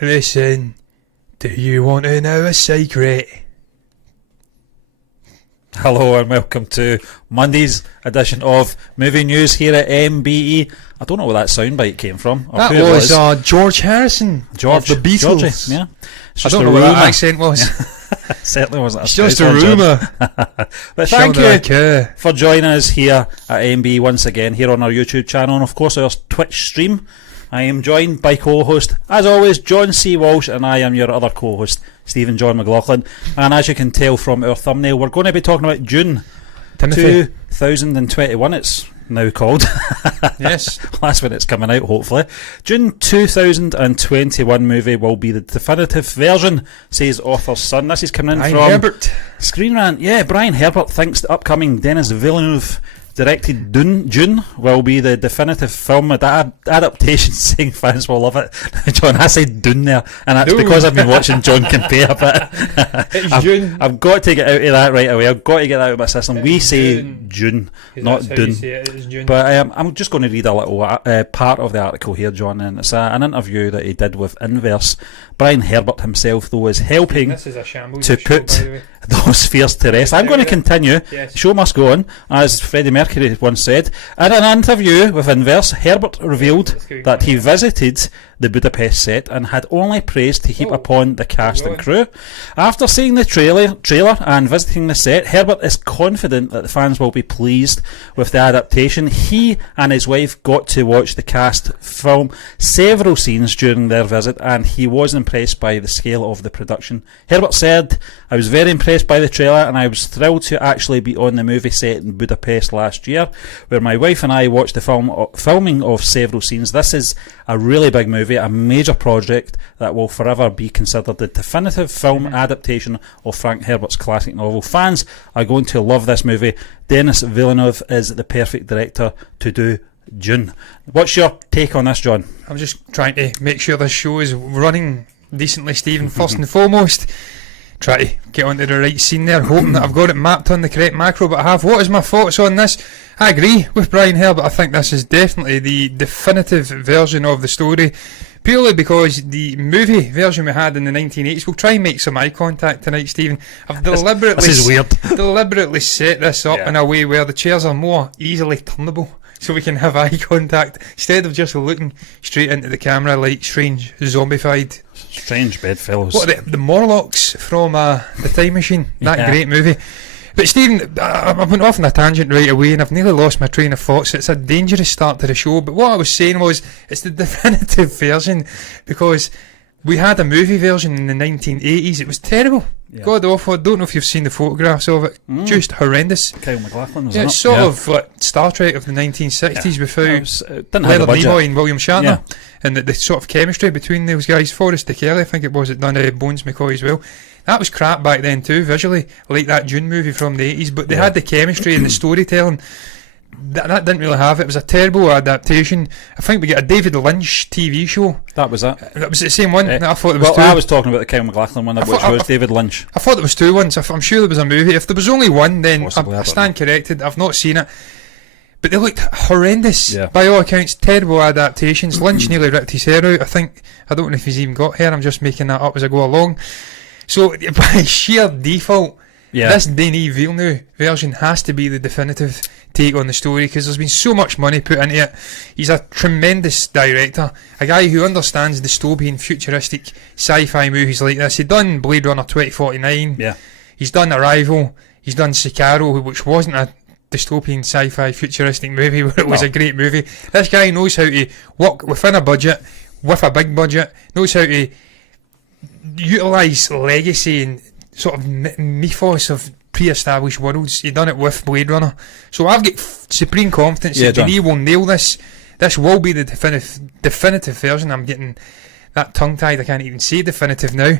Listen, do you want to know a secret? Hello and welcome to Monday's edition of Movie News here at MBE. I don't know where that soundbite came from. Or That who was it was. George Harrison of the Beatles. Georgie, yeah. I don't know what that accent was. Certainly wasn't. It's just a rumour. But thank you for joining us here at MBE once again here on our YouTube channel and of course our Twitch stream. I am joined by co-host, as always, John C. Walsh, and I am your other co-host, Stephen John McLaughlin. And as you can tell from our thumbnail, we're going to be talking about Dune 2021, it's now called. Yes. That's when it's coming out, hopefully. Dune 2021 movie will be the definitive version, says author's son. This is coming in from Herbert. Screen Rant. Yeah, Brian Herbert thinks the upcoming Denis Villeneuve directed Dune will be the definitive film adaptation, saying fans will love it. John, I said Dune there, and that's because I've been watching John compare a bit. It's Dune. I've got to get out of that right away. I've got to get that out of my system. We say Dune, not Dune. But I'm just going to read a little part of the article here, John, and it's an interview that he did with Inverse. Brian Herbert himself, though, is helping to put those fears to rest. I'm going to continue. Yes. The show must go on, as Freddie Mercury once said. In an interview with Inverse, Herbert revealed that he visited the Budapest set and had only praise to heap upon the cast and crew. After seeing the trailer and visiting the set, Herbert is confident that the fans will be pleased with the adaptation. He and his wife got to watch the cast film several scenes during their visit, and he was impressed by the scale of the production. Herbert said, "I was very impressed by the trailer, and I was thrilled to actually be on the movie set in Budapest last year, where my wife and I watched the filming of several scenes. This is a really big movie, a major project that will forever be considered the definitive film adaptation of Frank Herbert's classic novel. Fans are going to love this movie. Denis Villeneuve is the perfect director to do Dune." What's your take on this, John? I'm just trying to make sure this show is running decently, Stephen, first and foremost. Try to get onto the right scene there, hoping that I've got it mapped on the correct macro, but I have. What is my thoughts on this? I agree with Brian Herbert. I think this is definitely the definitive version of the story, purely because the movie version we had in the 1980s, we'll try and make some eye contact tonight, Stephen. I've deliberately, this is weird. deliberately set this up in a way where the chairs are more easily turnable, so we can have eye contact instead of just looking straight into the camera like strange zombified bedfellows. What are the Morlocks from The Time Machine? That great movie. But Stephen, I went off on a tangent right away and I've nearly lost my train of thought, so it's a dangerous start to the show. But what I was saying was, it's the definitive version, because we had a movie version in the 1980s. It was terrible. God awful. I don't know if you've seen the photographs of it. Just horrendous. Kyle McLaughlin was it's sort of like Star Trek of the 1960s without Leonard Nimoy and William Shatner, and the sort of chemistry between those guys. Forrest Kelly, I think it was, it done Bones McCoy as well. That was crap back then too, visually, like that Dune movie from the 80s, but they had the chemistry and the storytelling. That didn't really have it. It was a terrible adaptation. I think we get a David Lynch TV show. That was it. That was the same one. I thought there was two. I was talking about the Kyle McLaughlin one, which was David Lynch. I thought there was two ones. I'm sure there was a movie. If there was only one, then I stand corrected. I've not seen it. But they looked horrendous by all accounts. Terrible adaptations. Lynch nearly ripped his hair out. I don't know if he's even got hair. I'm just making that up as I go along. So by sheer default, this Denis Villeneuve version has to be the definitive take on the story, because there's been so much money put into it. He's a tremendous director, a guy who understands dystopian, futuristic sci-fi movies like this. He's done Blade Runner 2049, he's done Arrival, he's done Sicario, which wasn't a dystopian sci-fi futuristic movie, but it was a great movie. This guy knows how to work within a budget, with a big budget, knows how to utilise legacy and sort of mythos of pre-established worlds. He done it with Blade Runner, so I've got supreme confidence that Denis will nail this. This will be the definitive version. I'm getting that tongue-tied, I can't even say definitive now.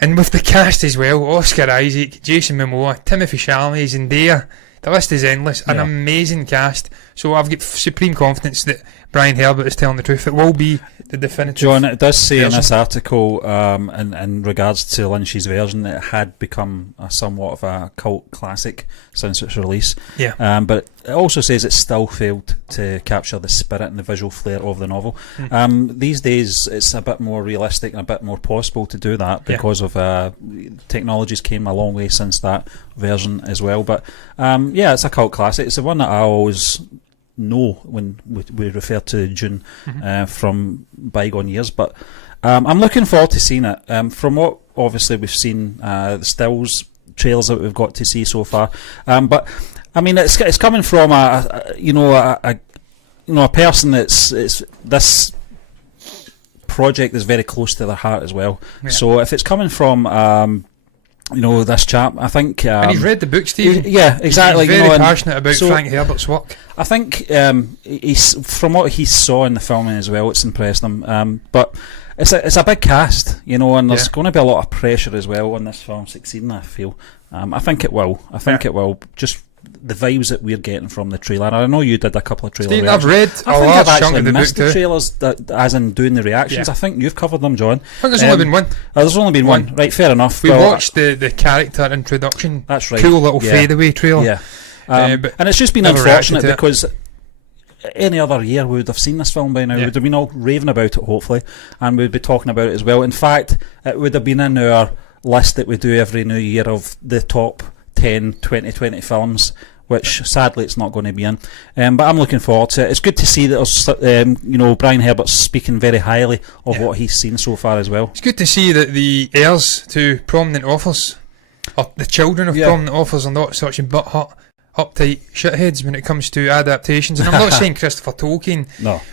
And with the cast as well, Oscar Isaac, Jason Momoa, Timothée Chalamet, Zendaya, the list is endless. An amazing cast. So I've got supreme confidence that Brian Herbert is telling the truth. It will be the definitive. John, it does say version in this article, in regards to Lynch's version, that it had become somewhat of a cult classic since its release. Yeah. But it also says it still failed to capture the spirit and the visual flair of the novel. These days, it's a bit more realistic and a bit more possible to do that because of technologies came a long way since that version as well. But it's a cult classic. It's the one that I always know when we refer to Dune from bygone years. But I'm looking forward to seeing it. From what obviously we've seen, the stills trailers that we've got to see so far, but I mean it's coming from a person that's this project is very close to their heart as well. Yeah. So if it's coming from this chap, I think and he's read the book, Steve. Yeah, exactly. He's very passionate about Frank Herbert's work. I think he's, from what he saw in the filming as well, it's impressed him. But it's a big cast, and there's going to be a lot of pressure as well on this film succeeding, I feel. I think it will. It will. Just the vibes that we're getting from the trailer. I know you did a couple of trailers. Steve, I've read a large chunk of the book too. Trailers, as in doing the reactions. I think you've covered them, John. I think there's only been one. There's only been one. Right, fair enough. We watched the character introduction. That's right. Cool little fadeaway trailer. Yeah. And it's just been unfortunate because any other year we would have seen this film by now. We would have been all raving about it, hopefully, and we'd be talking about it as well. In fact, it would have been in our list that we do every new year of the top 10 2020 films, which sadly it's not going to be in. But I'm looking forward to it. It's good to see that there's, Brian Herbert's speaking very highly of what he's seen so far as well. It's good to see that the heirs to prominent authors, or the children of prominent authors, are not such uptight shitheads when it comes to adaptations. And I'm not saying Christopher Tolkien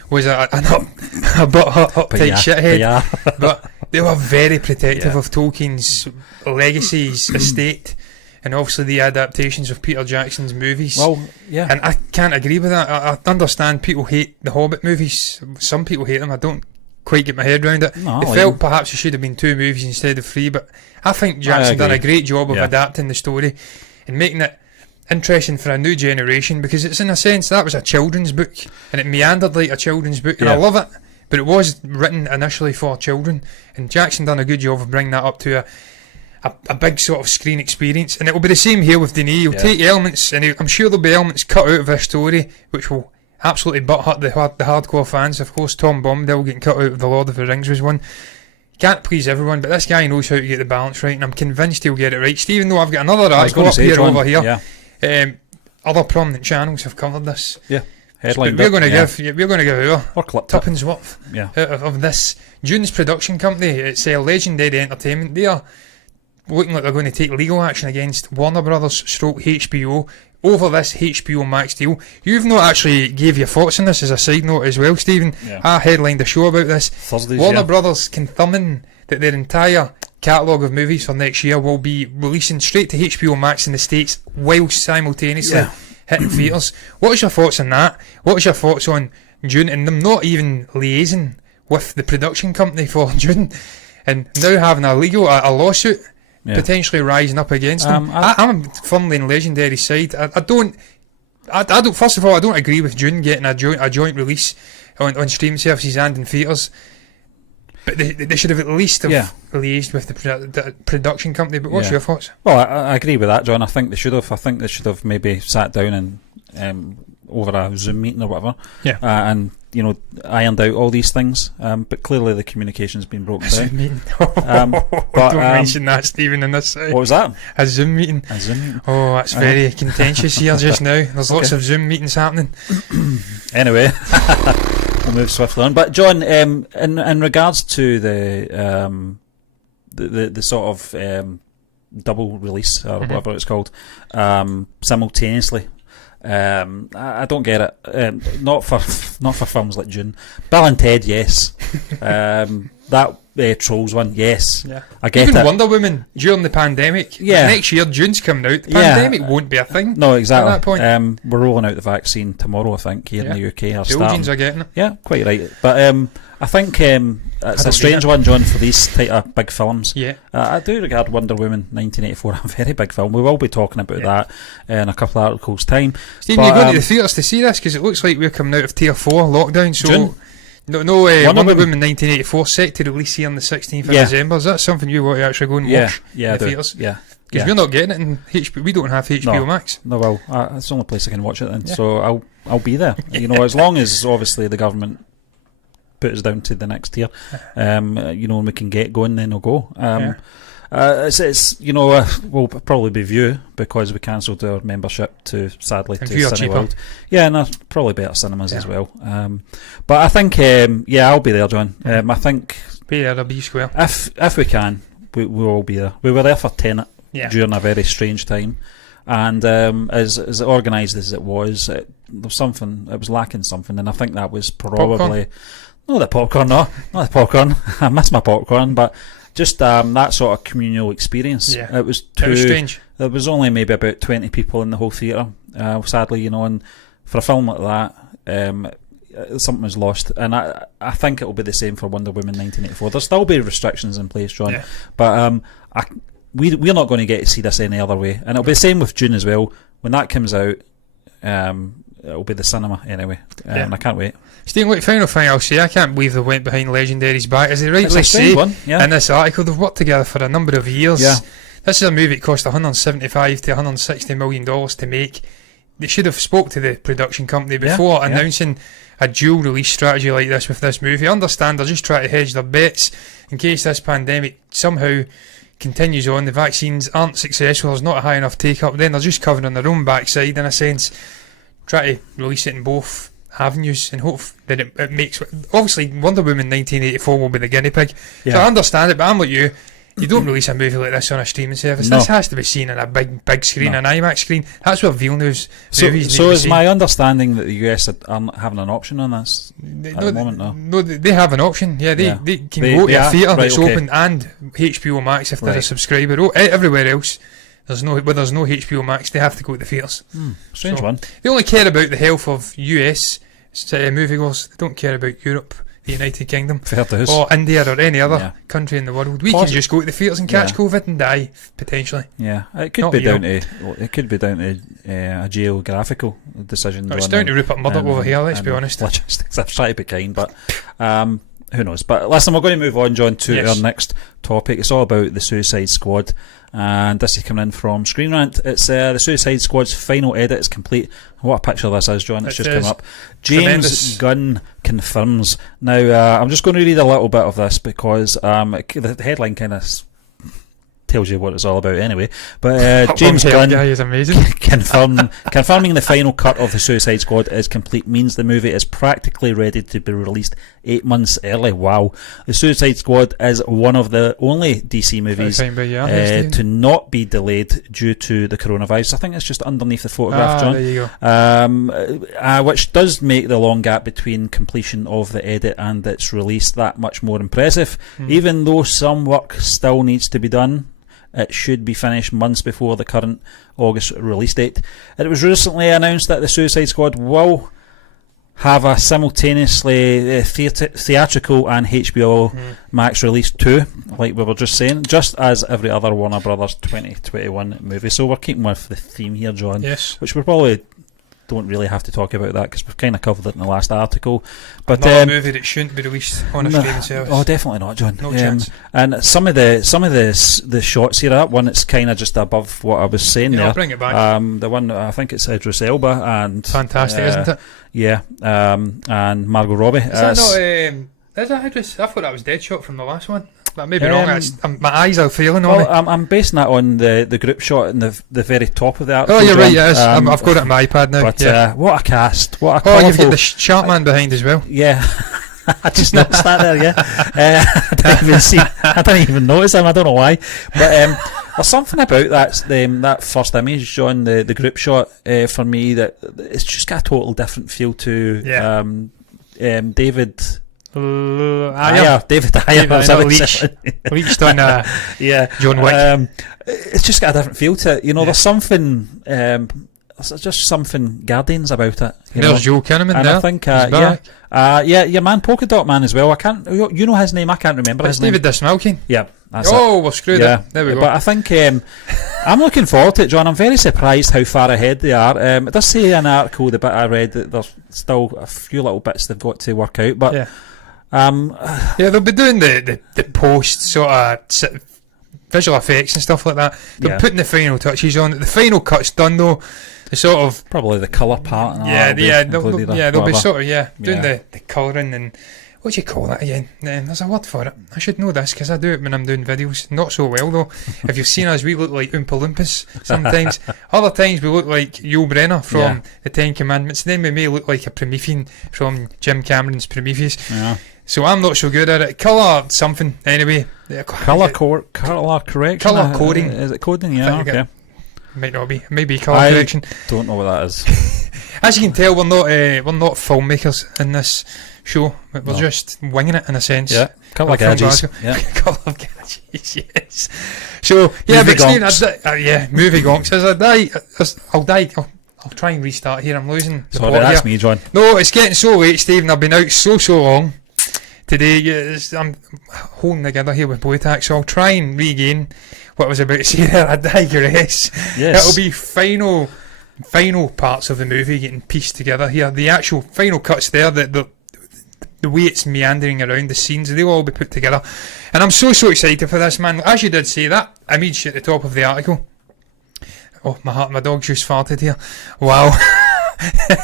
was a uptight shithead, but they were very protective of Tolkien's legacy, his estate, and obviously the adaptations of Peter Jackson's movies. And I can't agree with that. I understand people hate the Hobbit movies. Some people hate them. I don't quite get my head around it. It felt perhaps it should have been 2 movies instead of 3, but I think Jackson done a great job of adapting the story and making it interesting for a new generation, because it's, in a sense, that was a children's book and it meandered like a children's book, and I love it, but it was written initially for children, and Jackson done a good job of bringing that up to a big sort of screen experience. And it will be the same here with Denis. He'll take elements, and I'm sure there'll be elements cut out of this story which will absolutely butt-hurt the hardcore fans. Of course, Tom Bombadil getting cut out of The Lord of the Rings was one. Can't please everyone, but this guy knows how to get the balance right, and I'm convinced he'll get it right. Stephen, though, I've got another article up here, John, over here. Other prominent channels have covered this. Headline. We're going to give our tuppence worth of this. Dune's production company, it's Legendary Entertainment. They are looking like they're going to take legal action against Warner Brothers / HBO over this HBO Max deal. You've not actually gave your thoughts on this as a side note as well, Stephen. I headlined a show about this. Thursdays, Warner Brothers can thumb in that their entire catalogue of movies for next year will be releasing straight to HBO Max in the States whilst simultaneously hitting theatres. What is your thoughts on that? What is your thoughts on Dune and them not even liaising with the production company for Dune, and now having a lawsuit potentially rising up against them? I'm firmly in Legendary's side. I don't. First of all, I don't agree with Dune getting a joint release on streaming services and in theatres. But they should have at least liaised with the production company. But what's your thoughts? Well, I agree with that, John. I think they should have. I think they should have maybe sat down and over a Zoom meeting or whatever, and ironed out all these things. But clearly the communication's been broken down. Zoom meeting. Don't mention that, Stephen. In this, what was that? A Zoom meeting. Oh, that's very contentious here just now. There's lots of Zoom meetings happening. Anyway. We'll move swiftly on. But John, in regards to the sort of double release or whatever it's called, simultaneously, I don't get it. Not for films like Dune. Bill and Ted, yes. That Trolls one, yes. I get Even it. Wonder Woman during the pandemic. Next year, Dune's coming out. The pandemic won't be a thing. No, exactly. At that point. We're rolling out the vaccine tomorrow, I think, here in the UK. Belgians are getting it. Yeah, quite right. But I think it's a strange one, John, for these type of big films. Yeah. I do regard Wonder Woman 1984 a very big film. We will be talking about that in a couple of articles' time. Stephen, you go to the theatres to see this, because it looks like we're coming out of Tier 4 lockdown, so... June? No, Wonder Woman 1984 set to release here on the 16th of December. Is that something you want to actually go and watch in the theatres? Yeah. Because we're not getting it in HBO. We don't have HBO Max. No, well, it's the only place I can watch it then. Yeah. So I'll be there. As long as obviously the government put us down to the next tier, and we can get going, then we'll go. It's we'll probably be View, because we cancelled our membership to sadly to Cineworld. Yeah, and probably better cinemas as well. But I think I'll be there, John. I think be there at B Square if we can. We will all be there. We were there for Tenet during a very strange time, and as organised as it was, there was something. It was lacking something, and I think that was probably not the popcorn. Not the popcorn. I miss my popcorn, but just that sort of communal experience. Yeah. It was strange. There was only maybe about 20 people in the whole theatre. Sadly, and for a film like that, something was lost, and I think it will be the same for Wonder Woman 1984. There'll still be restrictions in place, John, but we're not going to get to see this any other way, and it'll be the same with Dune as well. When that comes out, it'll be the cinema anyway, and I can't wait. Stephen, what final thing I'll say, I can't believe they went behind Legendary's back. As they rightly say in this article, they've worked together for a number of years. This is a movie that cost $175 to $160 million to make. They should have spoke to the production company before announcing a dual release strategy like this with this movie. I understand they're just trying to hedge their bets in case this pandemic somehow continues on, the vaccines aren't successful, there's not a high enough take up, then they're just covering their own backside in a sense. Try to release it in both avenues and hope that it makes... Obviously Wonder Woman 1984 will be the guinea pig, so I understand it, but I'm like you don't release a movie like this on a streaming service. This has to be seen on a big screen, an IMAX screen. That's what Villeneuve's movies So is my understanding that the US are having an option on this at the moment? No, they have an option. They can go to a theatre that's open and HBO Max if they're a subscriber. Everywhere else there's no HBO Max, they have to go to the theatres. Strange one. They only care about the health of US moviegoers. They don't care about Europe, the United Kingdom, or India, or any other country in the world. We can just go to the theatres and catch COVID and die potentially. It could be down to a geographical decision. It's down to Rupert Murdoch over here. Let's be honest. Logistics. I've tried to be kind, but who knows? But listen, we're going to move on, John, to our next topic. It's all about the Suicide Squad, and this is coming in from Screen Rant. It's the Suicide Squad's final edit is complete. What a picture this is, John. It's just come up. James Gunn confirms. Now, I'm just going to read a little bit of this because the headline kind of tells you what it's all about anyway. But James Gunn is amazing. confirming the final cut of the Suicide Squad is complete means the movie is practically ready to be released 8 months early. Wow. The Suicide Squad is one of the only DC movies to not be delayed due to the coronavirus. I think it's just underneath the photograph, John. There you go. Which does make the long gap between completion of the edit and its release that much more impressive. Even though some work still needs to be done, it should be finished months before the current August release date. It was recently announced that the Suicide Squad will have a simultaneously theatrical and HBO Max release too, like we were just saying, just as every other Warner Brothers 2021 movie. So we're keeping with the theme here, John, which we probably don't really have to talk about that because we've kind of covered it in the last article. But another movie that shouldn't be released on a streaming service. Oh, definitely not, John. No chance. And some of the shots here, that one, it's kind of just above what I was saying there. I'll bring it back. The one, I think it's Idris Elba and fantastic, isn't it? Yeah, and Margot Robbie. Is that not? Is that Idris? I thought that was Deadshot from the last one. That may be wrong. My eyes are failing on me. I'm basing that on the group shot in the very top of the article. Oh, you're right, it is. I've got it on my iPad now. But what a cast. What a colourful... you've got the sharp man behind as well. Yeah. I just noticed that there, I didn't even notice him, I don't know why. But there's something about that first image, John, the group shot, for me, that it's just got a total different feel to David... David Ayer Leached on John Wick. It's just got a different feel to it. There's something there's just something Guardians about it. There's Joe Kinnaman and there. I think, your man, Polka Dot Man as well. I can't, you know his name, I can't remember his name. David Dismalkin. Yeah, that's we're screwed up. There we go. But I think, I'm looking forward to it, John. I'm very surprised how far ahead they are. It does say in an article, the bit I read, that there's still a few little bits they've got to work out, but they'll be doing the post sort of visual effects and stuff like that. They're putting the final touches on it. The final cut's done though. The sort of probably the colour part. And they'll be sort of doing the colouring and what do you call that again? There's a word for it. I should know this because I do it when I'm doing videos. Not so well though. If you've seen us, we look like Oompa Loompas sometimes. Other times we look like Yul Brynner from the Ten Commandments. Then we may look like a Promethean from Jim Cameron's Prometheus. Yeah. So I'm not so good at it. Colour something anyway. Colour correction. Colour coding. Is it coding? Yeah. Okay. Might not be. Maybe colour correction. Don't know what that is. As you can tell, we're not filmmakers in this show. We're just winging it in a sense. Yeah. Couple of gadgets. Yeah. Couple of gadgets. Yes. So movie gonks. I'll die. I'll try and restart here. I'm losing. Sorry, that's me, John. No, it's getting so late, Stephen. I've been out so long. Today, I'm holding together here with Boytac, so I'll try and regain what I was about to say there. I digress. Yes. It'll be final parts of the movie getting pieced together here. The actual final cuts there, the way it's meandering around the scenes, they'll all be put together. And I'm so excited for this, man. As you did say, that image at the top of the article. Oh, my dog's just farted here. Wow.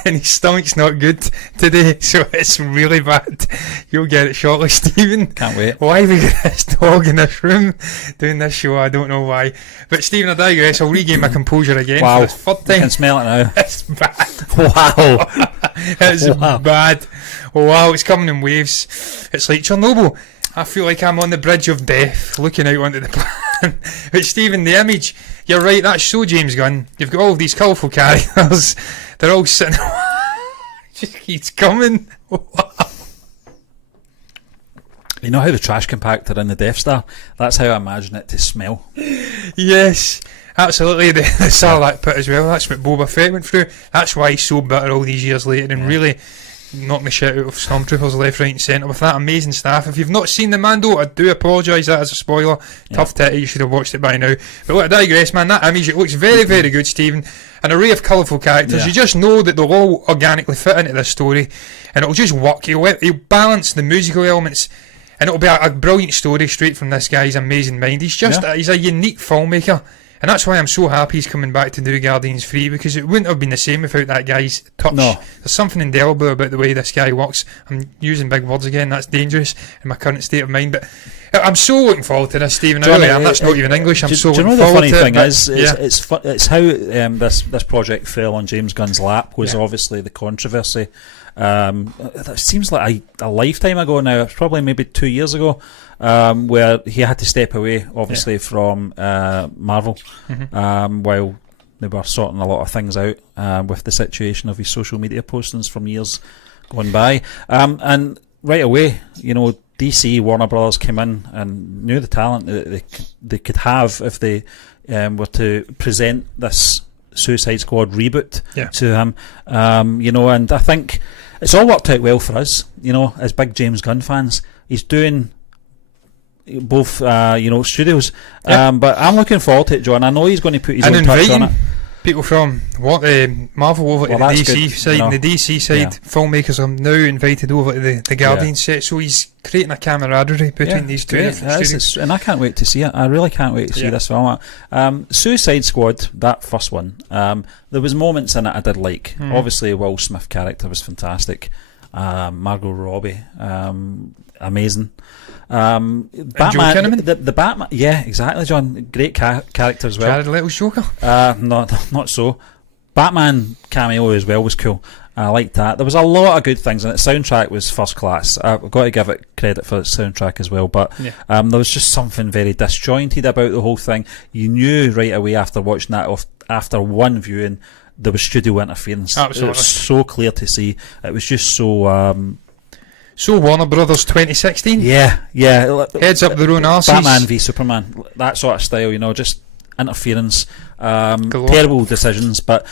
And his stomach's not good today, so it's really bad. You'll get it shortly, Stephen. Can't wait. Why have we got this dog in this room doing this show? I don't know why. But Stephen, I digress. I'll regain my composure again for the third time. I can smell it now. It's bad. Wow. It's bad. Wow, it's coming in waves. It's like Chernobyl. I feel like I'm on the bridge of death, looking out onto the planet. But Stephen, the image, you're right, that's so James Gunn. You've got all of these colourful characters. They're all sitting. Just keeps coming. You know how the trash compactor in the Death Star? That's how I imagine it to smell. Yes, absolutely. The Sarlacc pit as well. That's what Boba Fett went through. That's why he's so bitter all these years later and really knocked the shit out of Stormtroopers left, right and centre with that amazing staff. If you've not seen the Mando, I do apologise, that is a spoiler. Tough titty, you should have watched it by now. But look, I digress, man. That image, it looks very, very good, Stephen. An array of colourful characters. You just know that they'll all organically fit into this story and it'll just work. He'll balance the musical elements and it'll be a brilliant story straight from this guy's amazing mind. He's just he's a unique filmmaker. And that's why I'm so happy he's coming back to do Guardians 3, because it wouldn't have been the same without that guy's touch. No. There's something indelible about the way this guy works. I'm using big words again, that's dangerous in my current state of mind, but I'm so looking forward to this, Stephen. I really am. That's not even English. I'm so looking forward to it. Do you know the funny thing is, it's how this project fell on James Gunn's lap was obviously the controversy. That seems like a lifetime ago now. It's probably maybe 2 years ago, where he had to step away, obviously, from Marvel, while they were sorting a lot of things out with the situation of his social media postings from years gone by. And right away, you know, DC, Warner Brothers came in and knew the talent that they could have if they were to present this Suicide Squad reboot to him. You know, and I think it's all worked out well for us, you know, as big James Gunn fans. He's doing both, you know, studios. But I'm looking forward to it, John. I know he's going to put his own touch on it. People from Marvel over to the DC side, you know, and the DC side filmmakers are now invited over to the Guardians set, so he's creating a camaraderie between these two different studios. And I can't wait to see it. I really can't wait to see this film. Suicide Squad, that first one, there was moments in it I did like. Obviously, Will Smith character was fantastic. Margot Robbie, amazing. Batman, the Batman, yeah, exactly, John. Great character as well. Jared Leto's Joker. Not so. Batman cameo as well was cool. I liked that. There was a lot of good things, and its soundtrack was first class. I've got to give it credit for its soundtrack as well. But there was just something very disjointed about the whole thing. You knew right away after watching that, after one viewing, there was studio interference. Absolutely. It was so clear to see. It was just so. So Warner Brothers 2016. Yeah. Heads up their own arses. Batman v Superman, that sort of style, you know, just interference, terrible decisions. But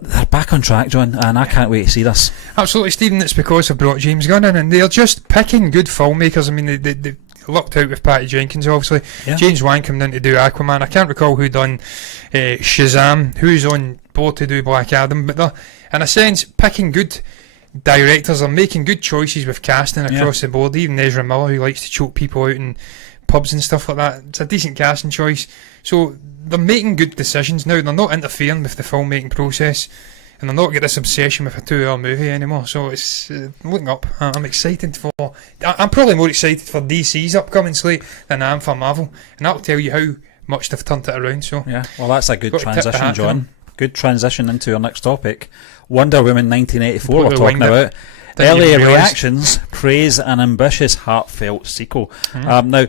They're back on track, John, and I can't wait to see this. Absolutely, Stephen. It's because they've brought James Gunn in, and they're just picking good filmmakers. I mean, they lucked out with Patty Jenkins, obviously. Yeah. James Wan coming in to do Aquaman. I can't recall who done Shazam, who's on board to do Black Adam, but they're, in a sense, picking good directors. Are making good choices with casting across the board. Even Ezra Miller, who likes to choke people out in pubs and stuff like that, it's a decent casting choice. So they're making good decisions now. They're not interfering with the filmmaking process, and they're not getting this obsession with a 2-hour movie anymore. So it's looking up. I'm excited for. I'm probably more excited for DC's upcoming slate than I am for Marvel, and that'll tell you how much they've turned it around. So yeah, well, that's a good transition, John. Good transition into our next topic. Wonder Woman 1984. We're talking about. Early reactions praise an ambitious, heartfelt sequel. Now,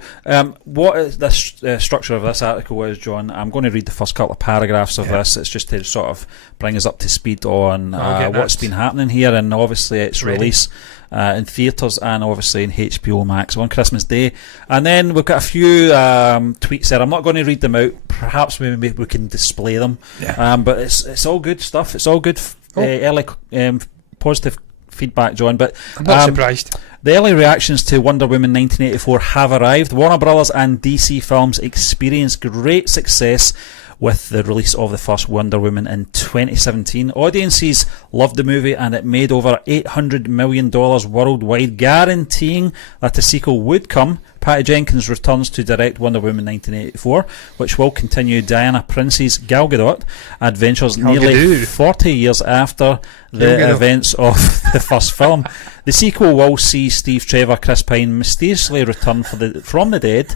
what is the structure of this article is, John? I'm going to read the first couple of paragraphs of this. It's just to sort of bring us up to speed on what's been happening here, and obviously its release in theatres and obviously in HBO Max on Christmas Day. And then we've got a few tweets there. I'm not going to read them out. Perhaps maybe we can display them. But it's all good stuff. It's all good early positive feedback, John, but I'm not surprised. The early reactions to Wonder Woman 1984 have arrived. Warner Brothers and DC Films experienced great success with the release of the first Wonder Woman in 2017. Audiences loved the movie, and it made over $800 million worldwide, guaranteeing that a sequel would come. Patty Jenkins returns to direct Wonder Woman 1984, which will continue Diana Prince's Gal Gadot adventures nearly 40 years after the events of the first film. The sequel will see Steve Trevor, Chris Pine mysteriously return from the dead,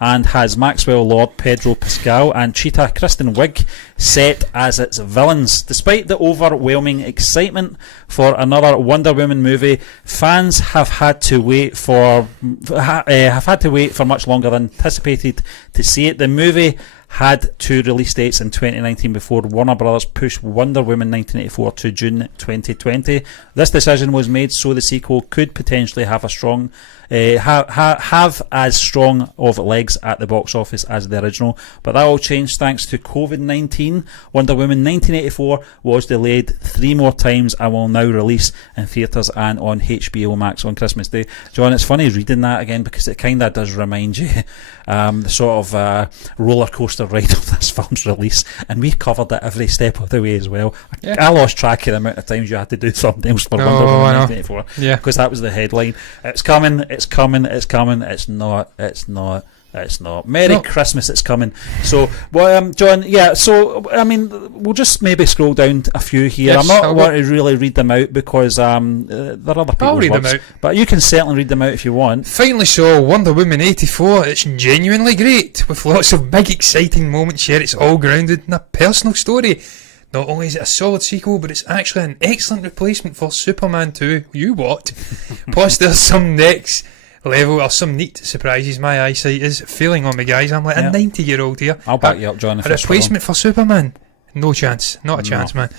and has Maxwell Lord, Pedro Pascal and Cheetah Kristen Wiig set as its villains. Despite the overwhelming excitement for another Wonder Woman movie, fans have had to wait for much longer than anticipated to see it. The movie had 2 release dates in 2019 before Warner Brothers pushed Wonder Woman 1984 to June 2020. This decision was made so the sequel could potentially have a strong have as strong of legs at the box office as the original, but that all changed thanks to COVID-19. Wonder Woman 1984 was delayed 3 more times and will now release in theatres and on HBO Max on Christmas Day. John, it's funny reading that again because it kind of does remind you the sort of roller coaster ride of this film's release, and we covered it every step of the way as well. I lost track of the amount of times you had to do something else for Wonder Woman 1984 because that was the headline. It's coming, it's coming, it's coming, it's not. Merry Christmas, it's coming. So, well, John, so, I mean, we'll just maybe scroll down a few here. Yes, I'm not going to really read them out because there are other people's works, but you can certainly read them out if you want. Finally saw Wonder Woman 84. It's genuinely great, with lots of big exciting moments here. It's all grounded in a personal story. Not only is it a solid sequel, but it's actually an excellent replacement for Superman 2. You what? Plus there's some next level or some neat surprises. My eyesight is failing on me, guys. I'm like a 90-year-old here. I'll back you up, John. A replacement for Superman? No chance. Not a chance, man.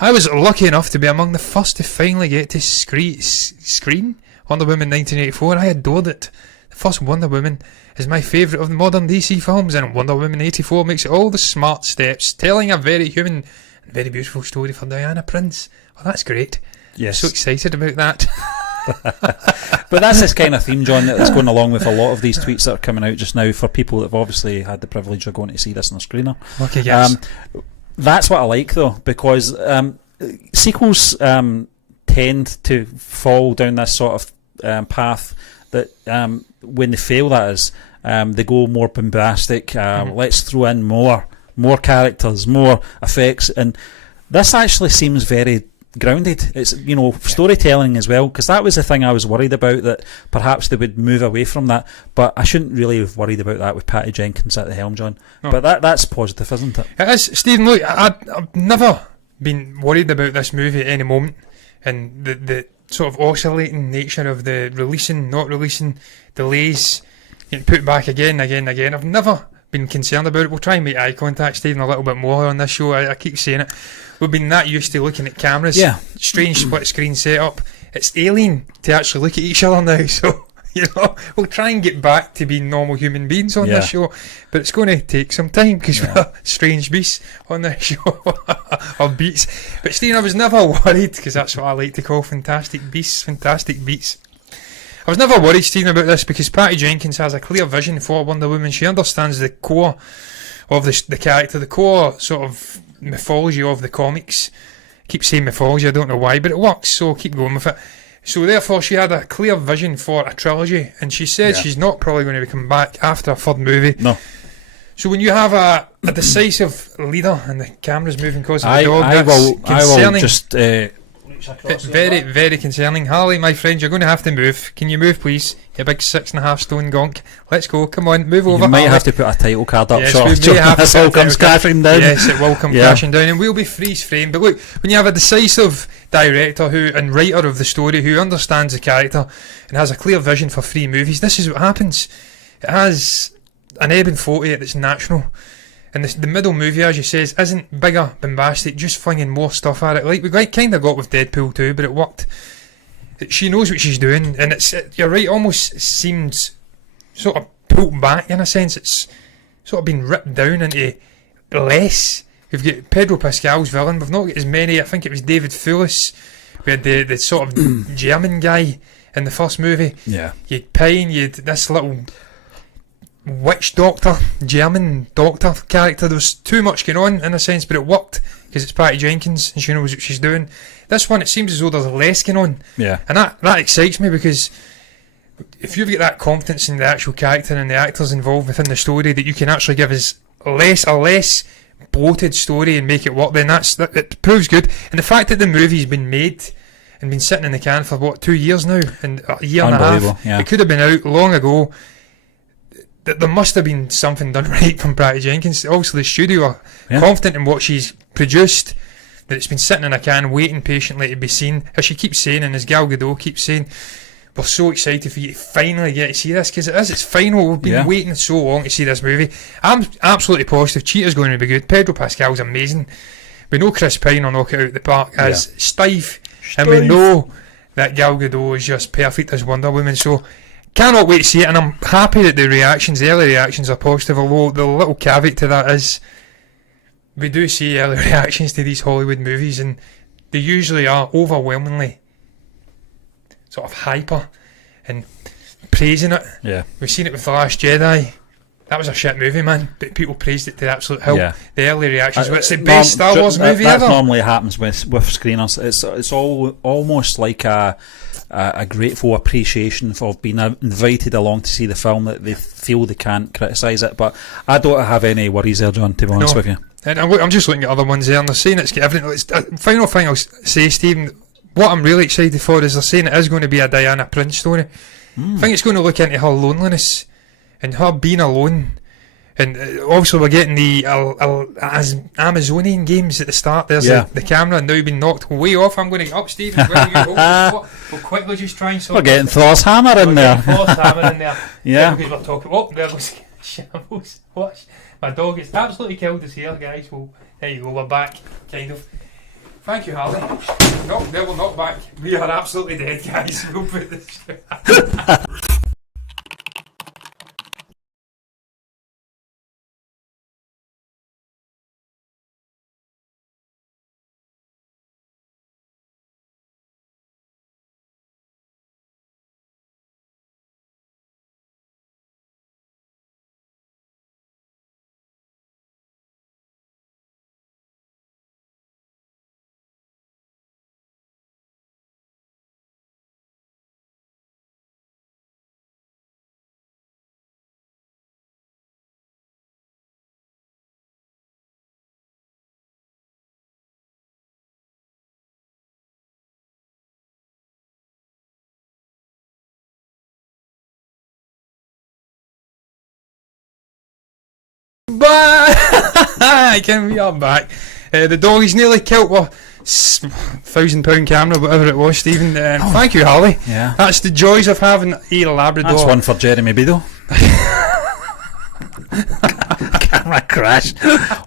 I was lucky enough to be among the first to finally get to screen Wonder Woman 1984. I adored it. The first Wonder Woman is my favourite of the modern DC films, and Wonder Woman 84 makes all the smart steps, telling a very human and very beautiful story for Diana Prince. Oh, that's great. Yes. So excited about that. But that's this kind of theme, John, that's going along with a lot of these tweets that are coming out just now for people that have obviously had the privilege of going to see this on the screener. Okay, yes. That's what I like, though, because sequels tend to fall down this sort of path that when they fail, that is, they go more bombastic. Let's throw in more characters, more effects, and this actually seems very grounded. It's, storytelling as well, because that was the thing I was worried about, that perhaps they would move away from that, but I shouldn't really have worried about that with Patty Jenkins at the helm, John. But that's positive, isn't it? It is, Stephen. Look, I've never been worried about this movie at any moment, and the sort of oscillating nature of the releasing, not releasing, delays, getting put back again. I've never been concerned about it. We'll try and make eye contact, Stephen, a little bit more on this show. I keep saying it. We've been that used to looking at cameras. Strange split screen setup. It's alien to actually look at each other now. So You know, we'll try and get back to being normal human beings on this show, but it's going to take some time because we're strange beasts on this show. Or beats. But Stephen, I was never worried, because that's what I like to call fantastic beasts, fantastic beats. I was never worried, Stephen, about this, because Patty Jenkins has a clear vision for Wonder Woman. She understands the core of the character, the core sort of mythology of the comics. I keep saying mythology, I don't know why, but it works, so keep going with it. So therefore she had a clear vision for a trilogy, and she said she's not probably going to come back after a third movie. No. So when you have a decisive leader and the camera's moving because of the dog, I will just it's very, very concerning. Harley, my friend, you're going to have to move. Can you move, please? You big 6.5 stone gonk. Let's go. Come on, move over. You might have to put a title card up. This all comes crashing down. Yes, it will come crashing down, and we'll be freeze framed. But look, when you have a decisive director and writer of the story who understands the character and has a clear vision for 3 movies, this is what happens. It has an ebb and flow to it that's natural. And the middle movie, as you says, isn't bigger, bombastic, just flinging more stuff at it. Like we kind of got with Deadpool 2, but it worked. She knows what she's doing, and you're right, almost seems sort of pulled back in a sense. It's sort of been ripped down into less. We've got Pedro Pascal's villain. We've not got as many. I think it was David Thewlis. We had the sort of German guy in the first movie. Yeah. You had Pine, you had this little witch doctor, German doctor character. There was too much going on in a sense, but it worked because it's Patty Jenkins and she knows what she's doing. This one, it seems as though there's less going on, and that excites me, because if you've got that confidence in the actual character and the actors involved within the story, that you can actually give us a less bloated story and make it work, then it proves good. And the fact that the movie's been made and been sitting in the can for 2 years now, and a year and a half, it could have been out long ago. There must have been something done right from Patty Jenkins. Also, the studio are confident in what she's produced, that it's been sitting in a can waiting patiently to be seen. As she keeps saying, and as Gal Gadot keeps saying, we're so excited for you to finally get to see this, because it's final. We've been waiting so long to see this movie. I'm absolutely positive Cheetah's going to be good. Pedro Pascal's amazing. We know Chris Pine will knock it out of the park as Steve, and we know that Gal Gadot is just perfect as Wonder Woman. So cannot wait to see it, and I'm happy that the early reactions are positive, although the little caveat to that is we do see early reactions to these Hollywood movies, and they usually are overwhelmingly sort of hyper and praising it. Yeah. We've seen it with The Last Jedi. That was a shit movie, man, but people praised it to the absolute hilt. The early reactions, it's the best Star Wars movie ever. That normally happens with screeners. It's almost like a grateful appreciation for being invited along to see the film, that they feel they can't criticise it. But I don't have any worries there, John, to be honest with you. And I'm just looking at other ones there, and they're saying it's got everything. Final thing I'll say, Stephen, what I'm really excited for is they're saying it is going to be a Diana Prince story. I think it's going to look into her loneliness and her being alone. And obviously we're getting the Amazonian games at the start. There's the camera now been knocked way off. I'm going to get up, Stephen. We'll quickly just try and sort. We're getting Thor's hammer in there. Yeah. Because we're talking. Oh, there goes shambles. Watch. My dog is absolutely killed us here, guys. Well, there you go. We're back, kind of. Thank you, Harley. No, they will not back. We are absolutely dead, guys. We'll put this. Can we are back. The dog is nearly killed with £1,000 camera, whatever it was, Stephen. Thank you, Harley. Yeah. That's the joys of having a Labrador. That's one for Jeremy Beadle. Camera crashed.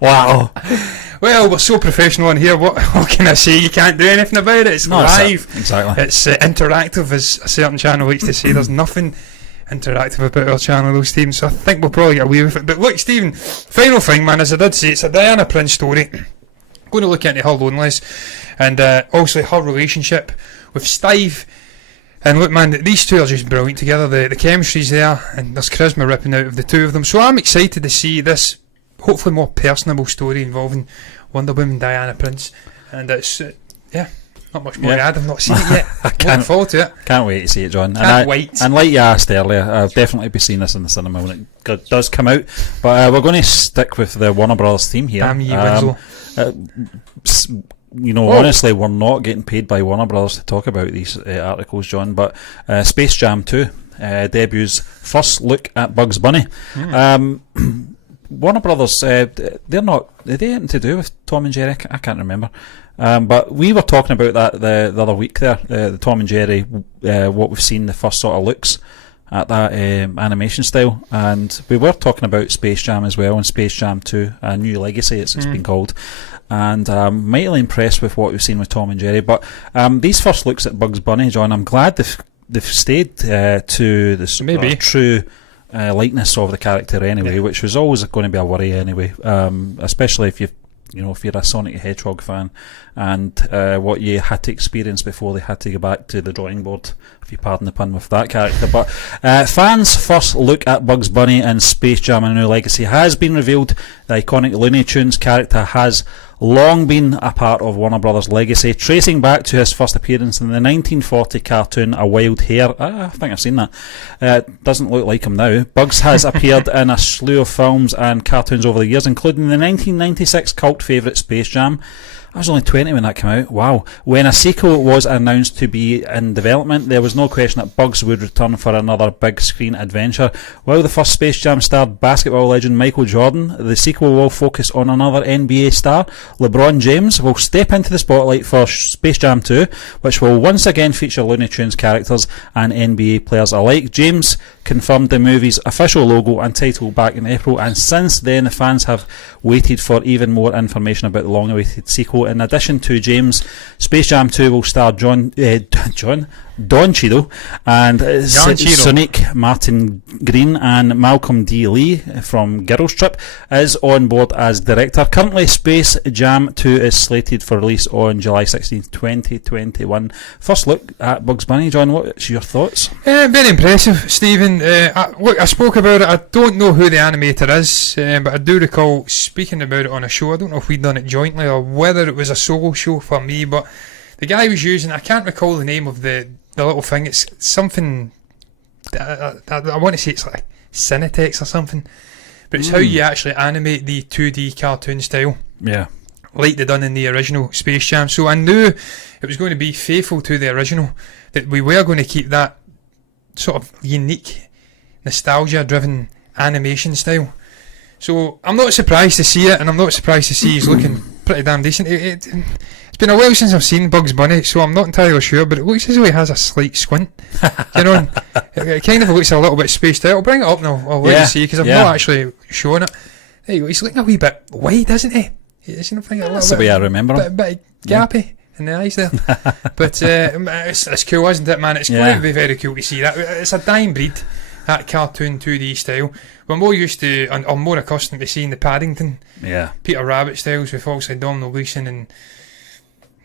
Wow. Well, we're so professional in here. What can I say? You can't do anything about it. It's live. Exactly. It's interactive, as a certain channel likes to say. There's nothing interactive about our channel, though, Stephen, so I think we'll probably get away with it. But look, Stephen, final thing, man, as I did say, it's a Diana Prince story. Going to look into her loneliness and also her relationship with Steve. And look, man, these two are just brilliant together. The chemistry's there, and there's charisma ripping out of the two of them. So I'm excited to see this, hopefully more personable story involving Wonder Woman Diana Prince. And it's, not much more to add. I've not seen it yet. Looking forward to it. Can't wait to see it, John. Can't wait. And like you asked earlier, I'll definitely be seeing this in the cinema when it does come out. But we're going to stick with the Warner Brothers theme here. Damn you, Winslow. Honestly, we're not getting paid by Warner Brothers to talk about these articles, John, but Space Jam 2 debuts first look at Bugs Bunny. Warner Brothers, are they anything to do with Tom and Jerry? I can't remember. But we were talking about that the other week there, the Tom and Jerry, what we've seen, the first sort of looks at that animation style, and we were talking about Space Jam as well, and Space Jam 2, A New Legacy it's been called, and I'm mightily impressed with what we've seen with Tom and Jerry. But these first looks at Bugs Bunny, John, I'm glad they've stayed to the true likeness of the character anyway, which was always going to be a worry anyway, especially if you're a Sonic the Hedgehog fan, and what you had to experience before they had to go back to the drawing board, if you pardon the pun, with that character. But fans' first look at Bugs Bunny and Space Jam: A New Legacy has been revealed. The iconic Looney Tunes character has long been a part of Warner Brothers' legacy, tracing back to his first appearance in the 1940 cartoon A Wild Hare. I think I've seen that. Doesn't look like him now. Bugs has appeared in a slew of films and cartoons over the years, including the 1996 cult favourite Space Jam. I was only 20 when that came out. Wow. When a sequel was announced to be in development, there was no question that Bugs would return for another big screen adventure. While the first Space Jam starred basketball legend Michael Jordan, the sequel will focus on another NBA star. LeBron James will step into the spotlight for Space Jam 2, which will once again feature Looney Tunes characters and NBA players alike. James confirmed the movie's official logo and title back in April, and since then the fans have waited for even more information about the long-awaited sequel. In addition to James, Space Jam 2 will star Don Cheadle and Sonic Martin Green, and Malcolm D. Lee from Girls Trip is on board as director. Currently, Space Jam 2 is slated for release on July 16th, 2021. First look at Bugs Bunny, John, what's your thoughts? Very impressive, Stephen. I spoke about it. I don't know who the animator is, but I do recall speaking about it on a show. I don't know if we'd done it jointly or whether it was a solo show for me, but the guy was using, I can't recall the name of the little thing. It's something, I want to say it's like Cinetex or something, but it's how you actually animate the 2D cartoon style. Yeah. Like they done in the original Space Jam. So I knew it was going to be faithful to the original, that we were going to keep that sort of unique, nostalgia-driven animation style. So I'm not surprised to see it, and I'm not surprised to see he's looking pretty damn decent. It's been a while since I've seen Bugs Bunny, so I'm not entirely sure, but it looks as though he has a slight squint. It kind of looks a little bit spaced out. I'll bring it up now. I'll let you see, because I've not actually shown it. There you go. He's looking a wee bit wide, isn't he? That's the way I remember him. Bit gappy in the eyes there. But it's cool, isn't it, man? It's going to be very cool to see that. It's a dying breed, that cartoon 2D style. We're more used to, or more accustomed to seeing the Paddington, Peter Rabbit styles with folks like Domhnall Gleeson and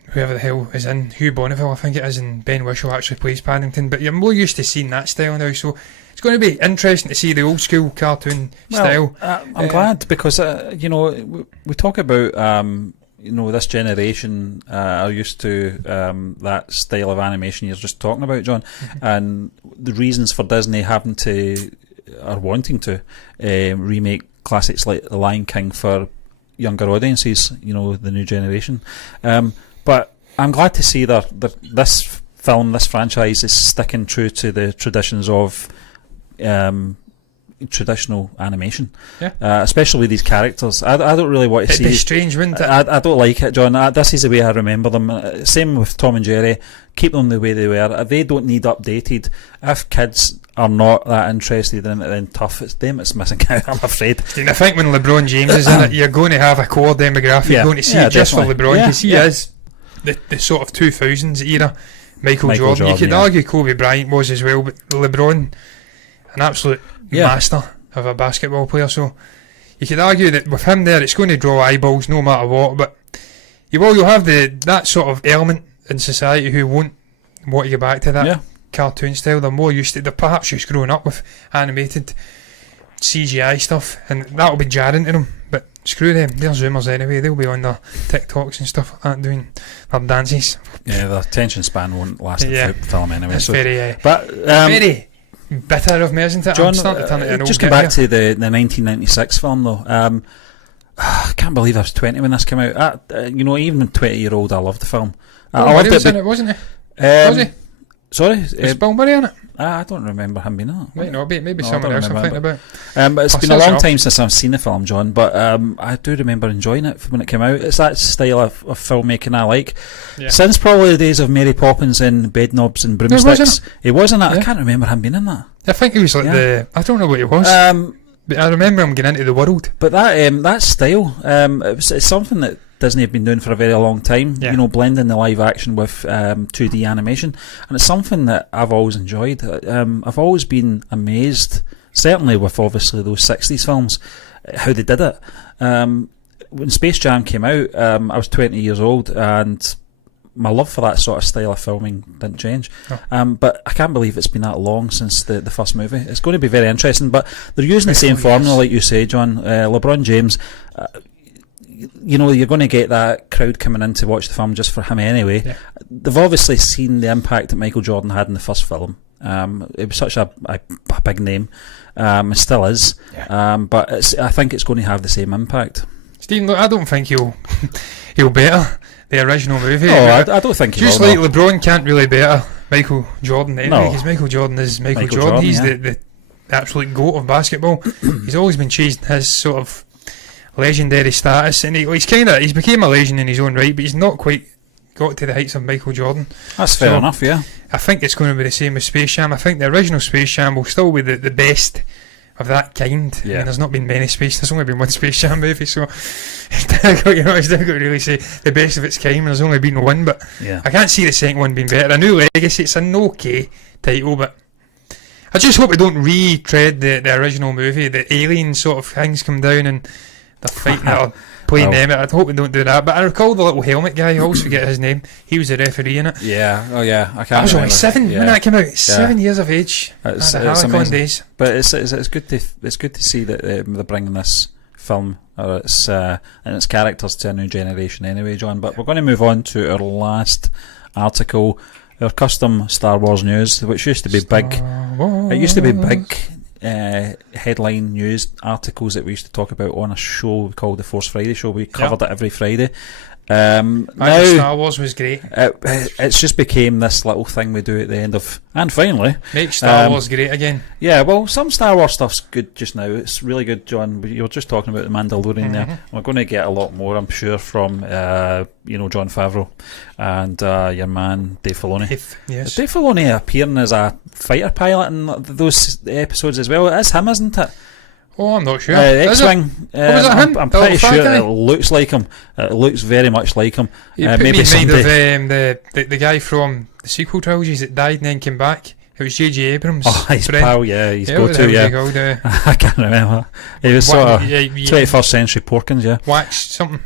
whoever the hell is in, Hugh Bonneville I think it is, and Ben Whishaw actually plays Paddington, but you're more used to seeing that style now, so it's going to be interesting to see the old school cartoon style. I'm glad, because we talk about this generation are used to that style of animation you're just talking about, John, and the reasons for Disney having to, or wanting to, remake classics like The Lion King for younger audiences, the new generation. But I'm glad to see that this film, this franchise, is sticking true to the traditions of traditional animation, especially with these characters. I don't really want to see. It'd be strange, wouldn't it? I don't like it, John. This is the way I remember them. Same with Tom and Jerry. Keep them the way they were. They don't need updated. If kids are not that interested in it, then tough. It's them it's missing out, I'm afraid. And I think when LeBron James is in it, you're going to have a core demographic going to see it just for LeBron, because he is the sort of 2000s era Michael Jordan. You could argue Kobe Bryant was as well, but LeBron, an absolute master of a basketball player. So you could argue that with him there, it's going to draw eyeballs no matter what. But you'll have that sort of element in society who won't want to get back to that cartoon style. They're more used to. They're perhaps just growing up with animated CGI stuff, and that'll be jarring to them. But screw them, they're Zoomers anyway. They'll be on their TikToks and stuff like that doing their dances. Yeah, the attention span won't last the film anyway. It's so. very bitter of me, isn't it? John, I'm starting to turn it an just old come back to the 1996 film though. I can't believe I was 20 when this came out. Even a 20-year-old, I loved the film. I loved it. In it, wasn't he? Was he? Sorry? Was Bill Murray in it? I don't remember him being in it. Might not be. Maybe someone else I'm thinking about. But it's been a long time since I've seen the film, John, but I do remember enjoying it when it came out. It's that style of filmmaking I like. Yeah. Since probably the days of Mary Poppins and Bedknobs and Broomsticks. He was in that. I can't remember him being in that. I think he was like I don't know what he was. But I remember him getting into the world. But that style, it's something that Disney have been doing for a very long time, blending the live action with 2D animation, and it's something that I've always enjoyed. I've always been amazed, certainly with obviously those 60s films, how they did it. When Space Jam came out, I was 20 years old, and my love for that sort of style of filming didn't change. But I can't believe it's been that long since the first movie. It's going to be very interesting, but they're using the same formula, like you say, John. LeBron James, you're going to get that crowd coming in to watch the film just for him anyway. They've obviously seen the impact that Michael Jordan had in the first film. It was such a big name. It still is. But I think it's going to have the same impact. Stephen, look, I don't think he'll better the original movie. I don't think he will. Just like LeBron can't really better Michael Jordan anyway, because Michael Jordan is Michael Jordan. He's the absolute GOAT of basketball. He's always been chasing his sort of legendary status, and he's became a legend in his own right, but he's not quite got to the heights of Michael Jordan. That's fair enough, yeah. I think it's going to be the same with Space Jam. I think the original Space Jam will still be the best of that kind. I mean, there's not been many there's only been one Space Jam movie, so it's difficult to really say the best of its kind. There's only been one, but I can't see the second one being better. A New Legacy, it's an okay title, but I just hope we don't retread the original movie. The alien sort of things come down and they're fighting or playing them. I hope we don't do that. But I recall the little helmet guy, I always forget his name. He was the referee in it. Yeah, I can't I was only 7 when that came out. 7 years of age. It's amazing. Days. But it's good to see that they're bringing this film and its characters to a new generation anyway, John. But we're going to move on to our last article, our custom Star Wars news, which used to be big. It used to be big. Headline news articles that we used to talk about on a show called the Force Friday Show. We covered it every Friday. Now Star Wars was great. It's just became this little thing we do at the end of, and finally make Star Wars great again. Yeah, well, some Star Wars stuff's good just now. It's really good, John. You were just talking about the Mandalorian there. We're going to get a lot more, I'm sure, from Jon Favreau and your man Dave Filoni. Yes. Dave Filoni appearing as a fighter pilot in those episodes as well. It's him, isn't it? Oh, I'm not sure. X-Wing. Was it him? I'm pretty sure it looks like him. It looks very much like him. Maybe me in mind of the guy from the sequel trilogies that died and then came back. It was J.J. Abrams. Oh, his friend. pal, his go-to, I can't remember. He was sort of 21st century Porkins, Wax something.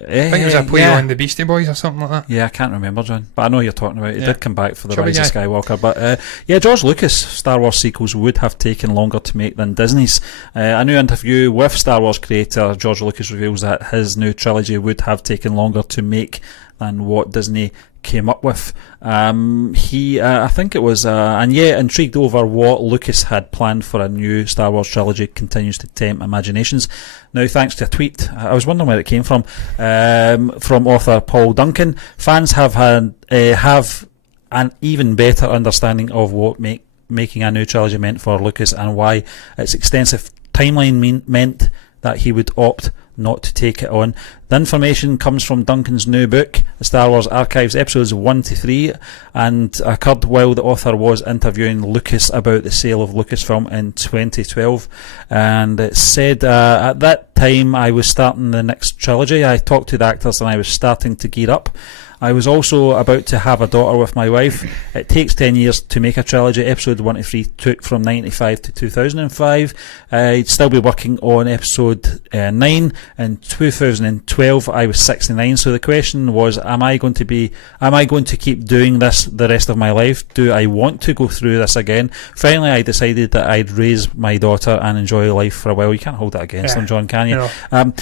I think it was a play on the Beastie Boys or something like that. Yeah, I can't remember, John, but I know you're talking about it. He did come back for the Rise of Skywalker, but George Lucas' Star Wars sequels would have taken longer to make than Disney's. A new interview with Star Wars creator George Lucas reveals that his new trilogy would have taken longer to make than what Disney came up with. I think it was intrigued over what Lucas had planned for a new Star Wars trilogy continues to tempt imaginations. Now, thanks to a tweet, I was wondering where it came from author Paul Duncan, fans have an even better understanding of what making a new trilogy meant for Lucas and why its extensive timeline meant that he would opt not to take it on. The information comes from Duncan's new book, The Star Wars Archives, episodes 1 to 3, and occurred while the author was interviewing Lucas about the sale of Lucasfilm in 2012. And it said, at that time I was starting the next trilogy. I talked to the actors and I was starting to gear up. I was also about to have a daughter with my wife. It takes 10 years to make a trilogy. Episode 1 to 3 took from 95 to 2005. I'd still be working on episode 9 in 2012. I was 69. So the question was, am I going to keep doing this the rest of my life? Do I want to go through this again? Finally, I decided that I'd raise my daughter and enjoy life for a while. You can't hold that against them, John, can you? No.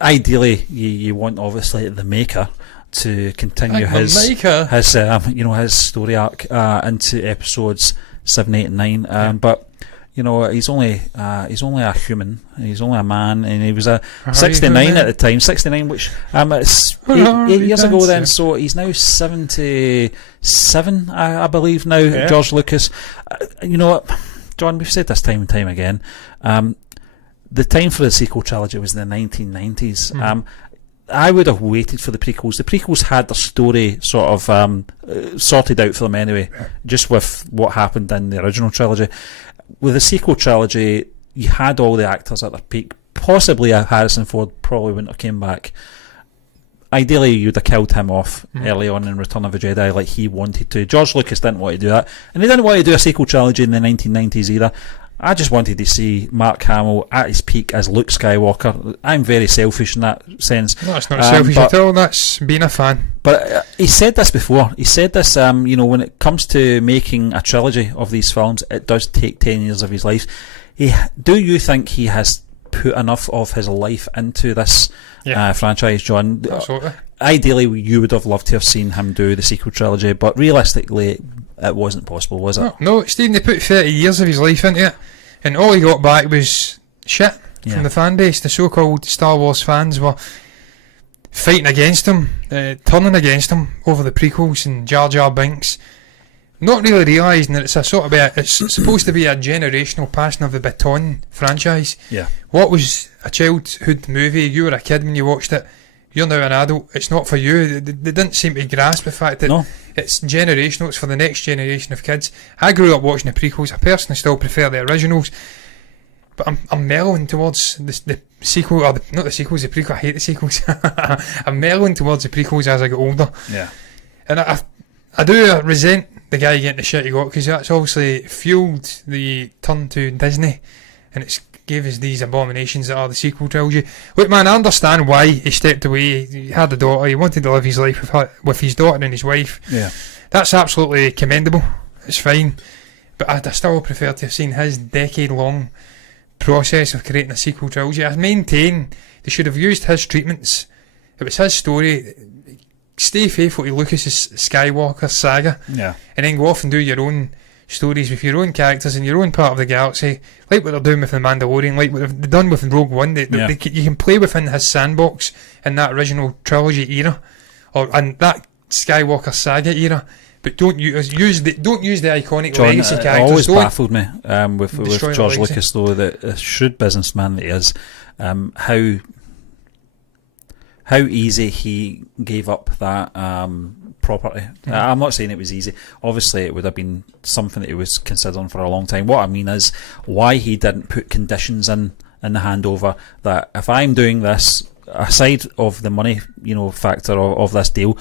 Ideally, you want obviously the maker to continue his story arc into episodes 7, 8, and 9. But he's only a human. He's only a man, and he was a 69 at the time. 69, which it's 8 years ago then. So he's now 77, I believe now. Yeah. George Lucas. You know what, John? We've said this time and time again. The time for the sequel trilogy was in the 1990s. I would have waited for the prequels. The prequels had their story sort of sorted out for them anyway, just with what happened in the original trilogy. With the sequel trilogy, you had all the actors at their peak. Possibly Harrison Ford probably wouldn't have came back. Ideally, you'd have killed him off early on in Return of the Jedi like he wanted to. George Lucas didn't want to do that, and he didn't want to do a sequel trilogy in the 1990s either. I just wanted to see Mark Hamill at his peak as Luke Skywalker. I'm very selfish in that sense. No, it's not selfish at all. That's being a fan. But he said this before. He said this, when it comes to making a trilogy of these films, it does take 10 years of his life. Do you think he has put enough of his life into this franchise, John? Absolutely. Ideally, you would have loved to have seen him do the sequel trilogy, but realistically, it wasn't possible, was it? No, Stephen, they put 30 years of his life into it, and all he got back was shit from the fan base. The so-called Star Wars fans were fighting against him, turning against him over the prequels and Jar Jar Binks, not really realising that it's supposed to be a generational passing of the baton franchise. Yeah. What was a childhood movie? You were a kid when you watched it. You're now an adult. It's not for you. They didn't seem to grasp the fact that it's generational. It's for the next generation of kids. I grew up watching the prequels. I personally still prefer the originals, but I'm mellowing towards the sequel, or not the sequels, the prequel. I hate the sequels. I'm mellowing towards the prequels as I get older. Yeah, and I do resent the guy getting the shit he got, because that's obviously fueled the turn to Disney, and it's gave us these abominations that are the sequel trilogy. Look, man, I understand why he stepped away. He had a daughter. He wanted to live his life with his daughter and his wife. Yeah, that's absolutely commendable. It's fine, but I still prefer to have seen his decade-long process of creating a sequel trilogy. I maintain they should have used his treatments. It was his story. Stay faithful to Lucas's Skywalker saga, and then go off and do your own stories with your own characters in your own part of the galaxy, like what they're doing with The Mandalorian, like what they've done with Rogue One. You can play within his sandbox in that original trilogy era, and that Skywalker saga era, but don't use the iconic John, legacy characters. It always baffled me with George Lucas, though, that a shrewd businessman that he is, how easy he gave up that property. I'm not saying it was easy. Obviously, it would have been something that he was considering for a long time. What I mean is why he didn't put conditions in the handover that if I'm doing this, aside of the money, factor of this deal,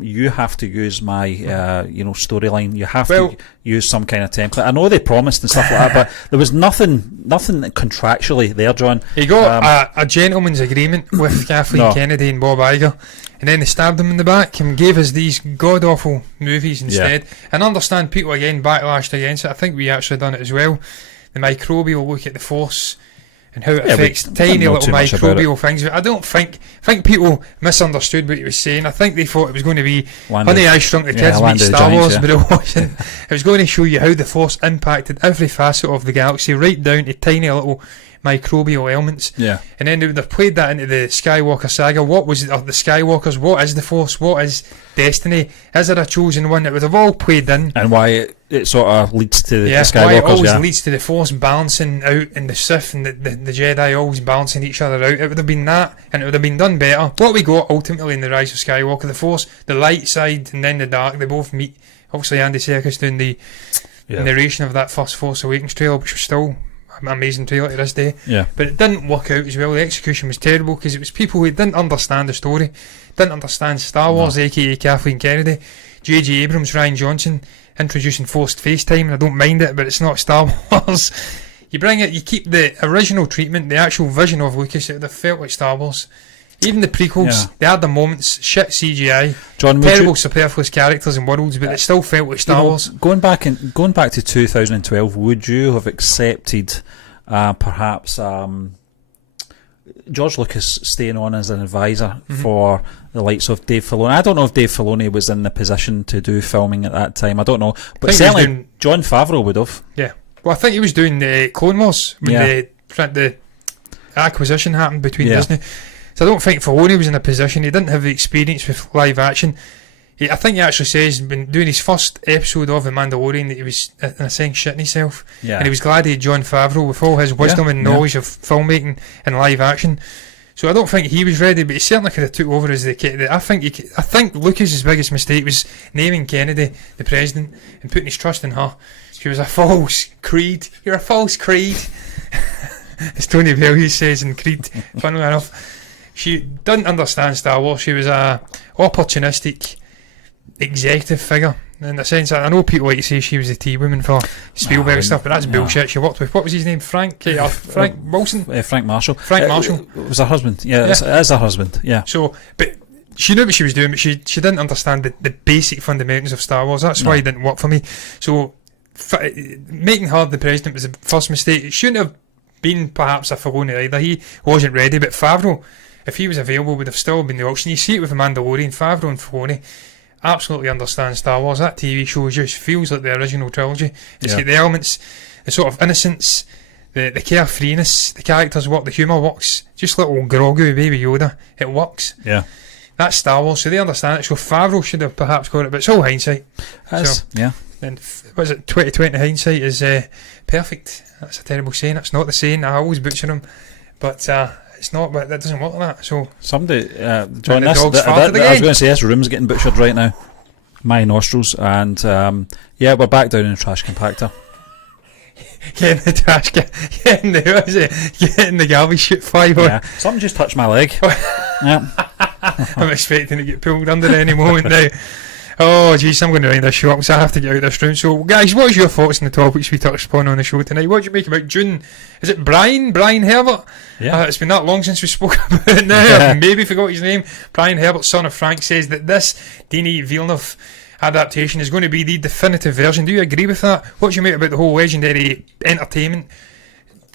you have to use my storyline. You have to use some kind of template. I know they promised and stuff like that, but there was nothing contractually there, John. He got a gentleman's agreement with Kathleen Kennedy and Bob Iger, and then they stabbed him in the back and gave us these god-awful movies instead. And I understand people again backlashed against it. I think we actually done it as well. The microbial look at the Force and how it affects tiny little microbial things. I don't think people misunderstood what he was saying. I think they thought it was going to be Honey, I Shrunk the Kids meets Star Wars, but it wasn't. It was going to show you how the Force impacted every facet of the galaxy, right down to tiny little microbial elements. Yeah. And then they would have played that into the Skywalker saga. What was it, the Skywalkers? What is the Force? What is destiny? Is there a chosen one? It would have all played in. And why it sort of leads to the Skywalkers. Why it always leads to the Force balancing out, and the Sith and the Jedi always balancing each other out. It would have been that, and it would have been done better. What we got ultimately in The Rise of Skywalker, the Force, the light side and then the dark, they both meet. Obviously Andy Serkis doing the narration of that first Force Awakens trailer, which was still amazing trailer to this day. Yeah. But it didn't work out as well. The execution was terrible because it was people who didn't understand the story, didn't understand Star Wars, aka Kathleen Kennedy, J.J. Abrams, Rian Johnson, introducing forced FaceTime, and I don't mind it, but it's not Star Wars. You bring it, you keep the original treatment, the actual vision of Lucas, it felt like Star Wars. Even the prequels, they had the moments, shit CGI, terrible superfluous characters and worlds, but it still felt like Star Wars. Going back to 2012, would you have accepted perhaps George Lucas staying on as an advisor for the likes of Dave Filoni? I don't know if Dave Filoni was in the position to do filming at that time. I don't know, but certainly Jon Favreau would have. Yeah. Well, I think he was doing the Clone Wars when the acquisition happened between Disney. So I don't think Filoni was in a position. He didn't have the experience with live action. I think he actually says when doing his first episode of The Mandalorian that he was in a sense shitting himself, and he was glad he had Jon Favreau with all his wisdom and knowledge of filmmaking and live action. So I don't think he was ready, but he certainly could have took over as the. I think Lucas's biggest mistake was naming Kennedy the president and putting his trust in her. She was a false creed. You're a false creed, as Tony Bellew says in Creed. Funnily enough, she didn't understand Star Wars. She was a opportunistic executive figure in the sense that I know people like to say she was the T-woman for Spielberg and stuff, but that's bullshit. She worked with, what was his name, Frank Wilson? Frank Marshall. Frank Marshall. It was her husband. It is her husband. Yeah. So, but she knew what she was doing, but she didn't understand the basic fundamentals of Star Wars. That's why it didn't work for me. So making her the president was the first mistake. It shouldn't have been perhaps a Filoni either. He wasn't ready, but Favreau, if he was available, would have still been the option. You see it with The Mandalorian. Favreau and Filoni absolutely understand Star Wars. That TV show just feels like the original trilogy. It's got the elements, the sort of innocence, the carefreeness, the characters work, the humour works. Just little Grogu Baby Yoda, it works. Yeah. That's Star Wars, so they understand it. So Favreau should have perhaps got it, but it's all hindsight. Yeah. And what is it, 2020 hindsight is perfect. That's a terrible saying. It's not the saying. I always butcher them, but it's not. But that doesn't work like that. So somebody, John, I was going to say this room's getting butchered right now. My nostrils, and we're back down in the trash compactor. Getting the trash, getting the garbage chute fly. Yeah, something just touched my leg. I'm expecting to get pulled under any moment now. Oh jeez, I'm going to wind this show up, so I have to get out of this room. So guys, what's your thoughts on the topics we touched upon on the show tonight? What do you make about Dune? Is it Brian Herbert? Yeah. It's been that long since we spoke about it now. I maybe forgot his name. Brian Herbert, son of Frank, says that this Denis Villeneuve adaptation is going to be the definitive version. Do you agree with that? What do you make about the whole legendary entertainment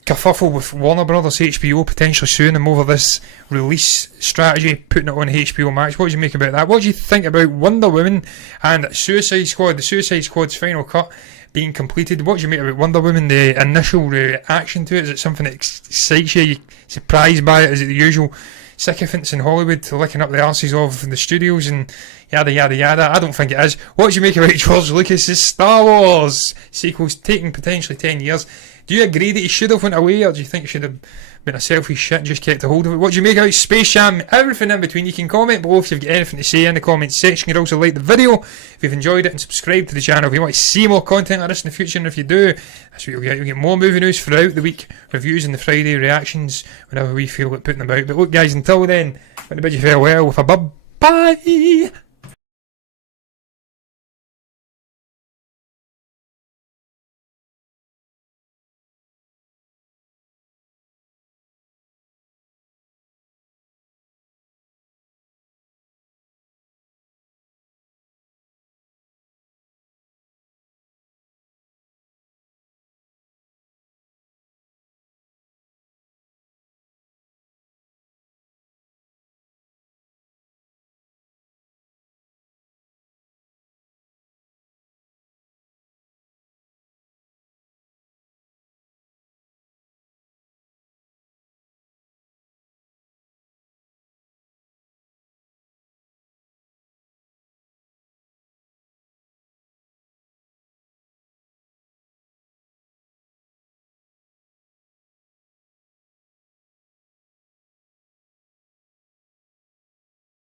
kerfuffle with Warner Brothers, HBO potentially suing them over this release strategy, putting it on HBO Max? What do you make about that? What do you think about Wonder Woman and Suicide Squad, the Suicide Squad's final cut being completed? What do you make about Wonder Woman, the initial reaction to it? Is it something that excites you? Are you surprised by it? Is it the usual sycophants in Hollywood licking up the arses of the studios and yada yada yada? I don't think it is. What do you make about George Lucas's Star Wars sequels taking potentially 10 years? Do you agree that he should have went away, or do you think he should have been a selfish shit and just kept a hold of it? What do you make out of Space Jam? Everything in between. You can comment below if you've got anything to say in the comments section. You can also like the video if you've enjoyed it and subscribe to the channel if you want to see more content like this in the future. And if you do, that's what you'll get. You'll get more movie news throughout the week, reviews and the Friday reactions whenever we feel like putting them out. But look guys, until then, I'm going to bid you farewell with a bye.